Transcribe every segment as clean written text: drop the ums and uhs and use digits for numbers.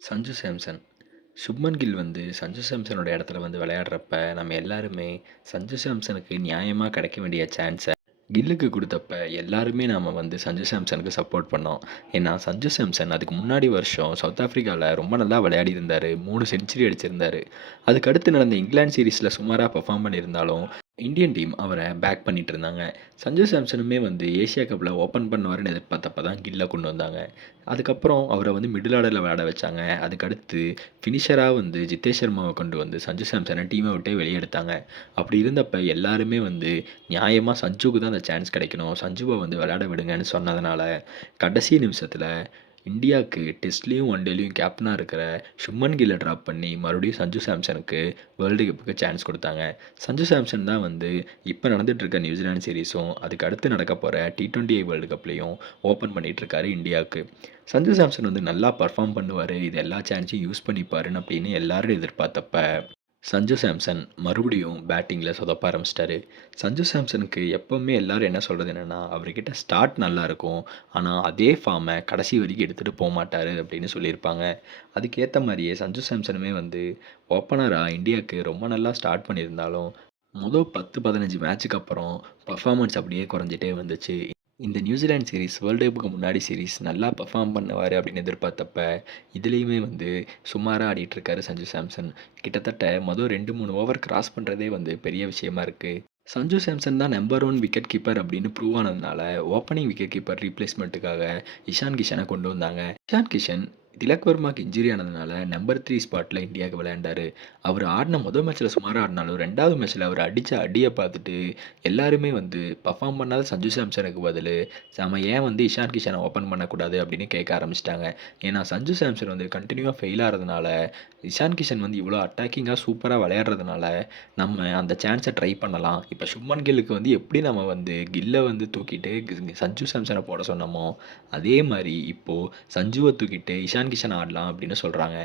சஞ்சு சாம்சன். சுப்மன் கில் வந்து சஞ்சு சாம்சனோட இடத்துல வந்து விளையாடுறப்ப, நம்ம எல்லாருமே சஞ்சு சாம்சனுக்கு நியாயமா கிடைக்க வேண்டிய சான்ஸ கில்லுக்கு குடுத்தப்ப, எல்லாருமே நாம வந்து சஞ்சு சாம்சனுக்கு சப்போர்ட் பண்ணோம். ஏன்னா, சஞ்சு சாம்சன் அதுக்கு முன்னாடி வருஷம் சவுத் ஆஃப்ரிக்கால ரொம்ப நல்லா விளையாடியிருந்தாரு. 3 செஞ்சுரி அடிச்சிருந்தாரு. அதுக்கு அடுத்து நடந்த இங்கிலாந்து சீரிஸ்ல சுமாரா பெர்ஃபார்ம் பண்ணியிருந்தாலும், இந்தியன் டீம் அவர பேக் பண்ணிட்டு இருந்தாங்க. சஞ்சு சாம்சனுமே வந்து ஏசியா கப்ல ஓப்பன் பண்ணுவாருன்னு எதிர்பார்த்தப்ப தான் கில்ல கொண்டு வந்தாங்க. அதுக்கப்புறம் அவர வந்து மிடில் ஆர்டர்ல விளையாட வச்சாங்க. அதுக்கடுத்து ஃபினிஷரா வந்து ஜித்தேஷ் சர்மாவ கொண்டு வந்து சஞ்சு சாம்சன டீம விட்டே வெளிய எடுத்தாங்க. அப்படி இருந்தப்ப எல்லாருமே வந்து நியாயமா சஞ்சுக்கு தான் அந்த சான்ஸ் கிடைக்கணும். சஞ்சுவ வந்து விளையாட விடுங்கன்னு சொன்னதுனால, கடைசி நிமிஷத்தில இந்தியாவுக்கு டெஸ்ட்லயும், ஒன் டேலயும் கேப்டனா இருக்கிற சுப்மன் கில்ல டிராப் பண்ணி மறுபடியும் சஞ்சு சாம்சனுக்கு வேர்ல்டு கப்புக்கு சான்ஸ் குடுத்தாங்க. சஞ்சு சாம்சன் தான் வந்து இப்ப நடந்துட்டு இருக்க நியூசிலாந்து சீரிஸும், அதுக்கு அடுத்து நடக்கப் போற T20I வேர்ல்டு கப்லயும் ஓப்பன் பண்ணிட்டு இருக்காரு இந்தியாவுக்கு. சஞ்சு சாம்சன் வந்து நல்லா பெர்ஃபார்ம் பண்ணுவாரு. இது எல்லா சான்ஸையும் யூஸ் பண்ணிப்பாருன்னு அப்படின்னு எல்லாரும் எதிர்பார்த்தப்ப, சஞ்சு சாம்சன் மறுபடியும் பேட்டிங்கில சொதப்ப ஆரம்பிச்சிட்டாரு. சஞ்சு சாம்சனுக்கு எப்பவுமே எல்லாரும் என்ன சொல்றது என்னன்னா, அவர்கிட்ட ஸ்டார்ட் நல்லாயிருக்கும். ஆனா, அதே ஃபார்ம கடைசி வரைக்கும் எடுத்துட்டு போமாட்டாரு அப்படின்னு சொல்லியிருப்பாங்க. அதுக்கேத்த மாரியே சஞ்சு சாம்சனுமே வந்து ஓப்பனரா இந்தியாவுக்கு ரொம்ப நல்லா ஸ்டார்ட் பண்ணியிருந்தாலும், மொத 10, 15 மேட்சுக்கு அப்புறம் பெர்ஃபார்மன்ஸ் அப்படியே குறைஞ்சிட்டே வந்துச்சு. இந்த நியூசிலாந்து சீரிஸ் வேர்ல்டு கப்புக்கு முன்னாடி சீரிஸ் நல்லா பெர்ஃபார்ம் பண்ணுவாரு அப்படின்னு எதிர்பார்த்தப்ப, இதுலயுமே வந்து சுமாரா ஆடிட்டு இருக்காரு சஞ்சு சாம்சன். கிட்டத்தட்ட மொத 2, 3 ஓவர் கிராஸ் பண்றதே வந்து பெரிய விஷயமா இருக்கு. சஞ்சு சாம்சன் தான் நம்பர் 1 விக்கெட் கீப்பர் அப்படின்னு ப்ரூவ் ஆனதுனால, ஓப்பனிங் விக்கெட் கீப்பர் ரீப்ளேஸ்மெண்ட்டுக்காக இஷான் கிஷன கொண்டு வந்தாங்க. இஷான் கிஷன் திலக் வர்மாக்கு இன்ஜுரி ஆனதுனால நம்பர் 3 ஸ்பாட்ல இந்தியாவுக்கு விளையாண்டாரு. அவர் ஆடின மொத மேட்ச்ல சுமாரா ஆடினாலும், 2வது மேட்ச்ல அவர் அடிச்ச அடிய பார்த்துட்டு எல்லாருமே வந்து பெர்ஃபார்ம் பண்ணாத சஞ்சு சாம்சனுக்கு பதிலு, நாம ஏன் வந்து இஷான் கிஷன ஓப்பன் பண்ணக்கூடாது அப்படின்னு கேட்க ஆரம்பிச்சுட்டாங்க. ஏன்னா, சஞ்சு சாம்சன் வந்து கன்டினியூவா ஃபெயில் ஆறதுனால, இஷான் கிஷன் வந்து இவ்வளோ அட்டாக்கிங்கா சூப்பரா விளையாடுறதுனால, நம்ம அந்த சான்ஸ ட்ரை பண்ணலாம். இப்ப சுப்மன் கில்லுக்கு வந்து எப்படி நம்ம வந்து கில்ல வந்து தூக்கிட்டு சஞ்சு சாம்சன போட சொன்னோமோ, அதே மாரி இப்போ சஞ்சுவ தூக்கிட்டு இஷான் கிஷன் ஆடலாம் அப்படின்னு சொல்றாங்க.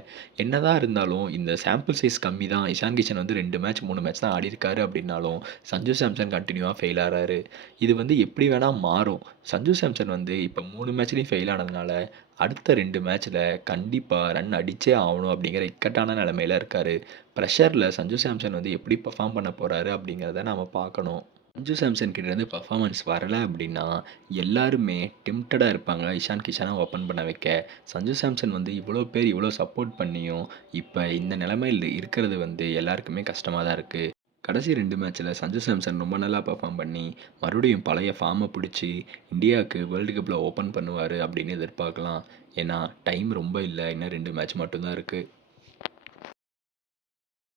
என்னதான் இருந்தாலும் இந்த சாம்பிள் சைஸ் கம்மி தான். இஷான் கிஷன் வந்து 2 மேட்ச், 3 மேட்ச் தான் ஆடியிருக்காரு அப்படின்னாலும், சஞ்சு சாம்சன் கன்டினியூவா ஃபெயில் ஆறாரு. இது வந்து எப்படி வேணா மாறும். சஞ்சு சாம்சன் வந்து இப்ப 3 மேட்ச்லயும் ஃபெயில் ஆனதுனால, அடுத்த 2 மேட்ச்ல கண்டிப்பா ரன் அடிச்சே ஆவணும் அப்படிங்கிற இக்கட்டான நிலைமையில இருக்காரு. பிரஷர்ல சஞ்சு சாம்சன் வந்து எப்படி பெர்ஃபார்ம் பண்ண போறாரு அப்படிங்கிறத நாம பார்க்கணும். சஞ்சு சாம்சன் கிட்டேருந்து பெர்ஃபார்மன்ஸ் வரல அப்படின்னா, எல்லாருமே டெம்ப்டடா இருப்பாங்க இஷான் கிஷன ஓப்பன் பண்ண வைக்க. சஞ்சு சாம்சன் வந்து இவ்வளோ பேர் இவ்வளோ சப்போர்ட் பண்ணியும், இப்ப இந்த நிலைமையில இருக்கிறது வந்து எல்லாருக்குமே கஷ்டமா தான் இருக்கு. கடைசி 2 மேட்ச்ல சஞ்சு சாம்சன் ரொம்ப நல்லா பெர்ஃபார்ம் பண்ணி, மறுபடியும் பழைய ஃபார்ம புடிச்சு, இந்தியாவுக்கு வேர்ல்டு கப்ல ஓப்பன் பண்ணுவாரு அப்படின்னு எதிர்பார்க்கலாம். ஏன்னா, டைம் ரொம்ப இல்ல. இன்னும் 2 மேட்ச் மட்டும் தான் இருக்கு.